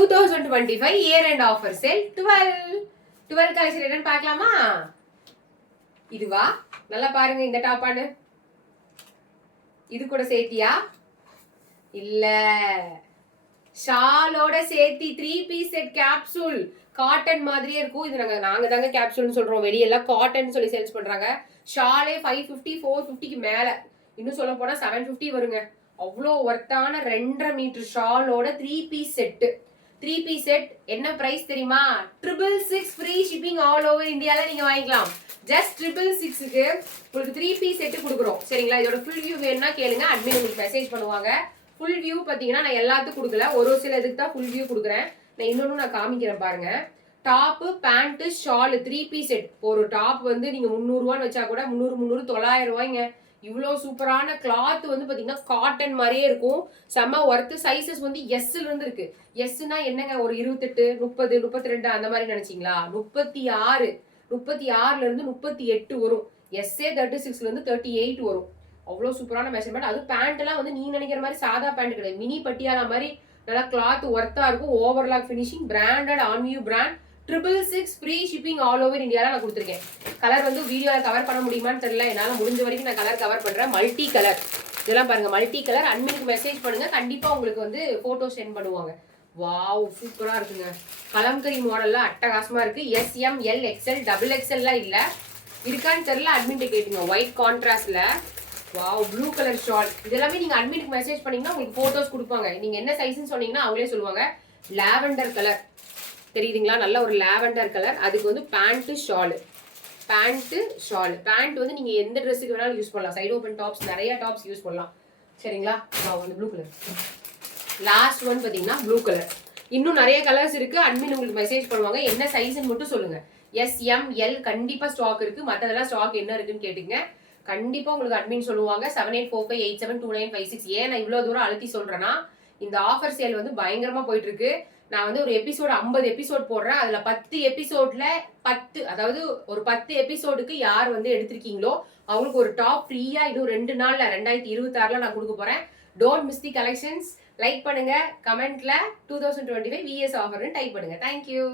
2025 year end offer sale 12 collection என்னன்னு பார்க்கலாமா? இதுவா? நல்லா பாருங்க இந்த டாப்பானு. இது கூட சேர்த்தியா? இல்ல, ஷாலோட சேர்த்தி 3 பீஸ் செட் கேப்சூல். காட்டன் மாதிரியே இருக்கும். இது நாங்க தாங்க கேப்சூல்னு சொல்றோம். வெளியெல்லாம் காட்டன் சொல்லி சேல்ஸ் பண்றாங்க. ஷாலே 550 450க்கு மேல, இன்னும் சொல்ல போனா 750 வருங்க. அவ்வளோ ஒர்த்தான 2.5 மீட்டர் ஷாலோட 3 பீஸ் செட்டு. 3 பீஸ் செட் என்ன பிரைஸ் தெரியுமா? 666 ஃப்ரீ ஷிப்பிங் ஆல் ஓவர் இந்தியால நீங்க வாங்கிக்கலாம். ஜஸ்ட் 666க்கு உங்களுக்கு 3 பீஸ் செட்டு கொடுக்குறோம். சரிங்களா? இதோட ஃபுல் வியூ வேணும்னா கேளுங்க, அட்மின் உங்களுக்கு மெசேஜ் பண்ணுவாங்க. ஃபுல் வியூ பாத்தீங்கன்னா நான் எல்லாத்துக்கும் கொடுக்கல, ஒரு சில இதுக்கு தான் ஃபுல் வியூ கொடுக்குறேன். நான் இன்னொன்னு நான் காமிக்கிறேன் பாருங்க. Top, pant, shawl 3 piece set. ஒரு டாப் வந்து நீங்க 300 ரூபான்னு வச்சா கூட 300 900 ரூபாய்ங்க. இவ்வளோ சூப்பரான கிளாத் வந்து பாத்தீங்கன்னா காட்டன் மாதிரியே இருக்கும். செம்ம ஒர்த்து. சைசஸ் வந்து எஸ்ல இருந்து இருக்கு. எஸ்னா என்னங்க, ஒரு 28 30 32 அந்த மாதிரி நினைச்சீங்களா? 36ல இருந்து 38 வரும். எஸ்ஏ 36ல இருந்து 38 வரும். அவ்வளோ சூப்பரான மெஷர்மெண்ட். அது பேண்ட் எல்லாம் வந்து நீ நினைக்கிற மாதிரி சாதா பேண்ட் கிடையாது. மினி பட்டியாலா மாதிரி நல்லா கிளாத் ஒர்த்தா இருக்கும். ஓவர்லாக் ஃபினிஷிங், பிராண்டட் ஆன்வியூ brand. 666 free shipping all over இந்தியாவில் நான் கொடுத்துருக்கேன். கலர் வந்து வீடியோவில் கவர் பண்ண முடியுமான்னு தெரியல, என்னால் முடிஞ்ச வரைக்கும் நான் கலர் கவர் பண்ணுறேன். மல்டி கலர் இதெல்லாம் பாருங்க, மல்டி கலர். அட்மினுக்கு மெசேஜ் பண்ணுங்க, கண்டிப்பாக உங்களுக்கு வந்து ஃபோட்டோ சென்ட் பண்ணுவாங்க. வாவ், சூப்பராக இருக்குங்க. கலம்கரி மாடலில் அட்டகாசமாக இருக்குது. எஸ்எம் எல் எக்ஸ்எல் டபுள் எக்ஸ்எல்லாம் இல்லை, இருக்கான்னு தெரியல. அட்மின்ட்ட கேட்டுங்க. ஒயிட் கான்ட்ராஸ்ட்ல வாவ், ப்ளூ கலர் ஷால். இதெல்லாமே நீங்க அட்மினுக்கு மெசேஜ் பண்ணீங்கன்னா உங்களுக்கு போட்டோஸ் கொடுப்பாங்க. நீங்க என்ன சைஸ்ன்னு சொன்னீங்கன்னா அவங்களே சொல்லுவாங்க. லாவெண்டர் கலர் தெரியுதுங்களா? நல்ல ஒரு லாவெண்டர் கலர். அதுக்கு வந்து பேண்ட் ஷால். பேண்ட் வந்து நீங்க எந்த ட்ரெஸ்ஸுக்கு வேணாலும் யூஸ் பண்ணலாம். சைடு ஓப்பன் டாப்ஸ், நிறைய டாப்ஸ் யூஸ் பண்ணலாம். சரிங்களா? வந்து ப்ளூ கலர். லாஸ்ட் ஒன் பாத்தீங்கன்னா ப்ளூ கலர். இன்னும் நிறைய கலர்ஸ் இருக்கு. அட்மின் உங்களுக்கு மெசேஜ் பண்ணுவாங்க. என்ன சைஸ்ன்னு மட்டும் சொல்லுங்க. எஸ்எம்எல் கண்டிப்பா ஸ்டாக் இருக்கு. மற்றதெல்லாம் ஸ்டாக் என்ன இருக்குன்னு கேட்டுங்க. கண்டிப்பா உங்களுக்கு அட்மின் சொல்லுவாங்க. 7845872956. ஏன் நான் இவ்வளவு தூரம் அழுத்தி சொல்றேன்னா, இந்த ஆஃபர் சேல் வந்து பயங்கரமா போயிட்டு இருக்கு. நான் வந்து ஒரு எபிசோட் 50 எபிசோட் போடுறேன். அதுல 10 எபிசோட்ல 10, அதாவது ஒரு 10 எபிசோடுக்கு யார் வந்து எடுத்திருக்கீங்களோ அவங்களுக்கு ஒரு டாப் ஃப்ரீயா இன்னும் 2 நாள்ல 2026ல நான் கொடுக்க போறேன். Don't miss the collections. Like பண்ணுங்க, கமெண்ட்ல 2025 விஎஸ் ஆஃபர்னு டைப் பண்ணுங்க. தேங்க்யூ.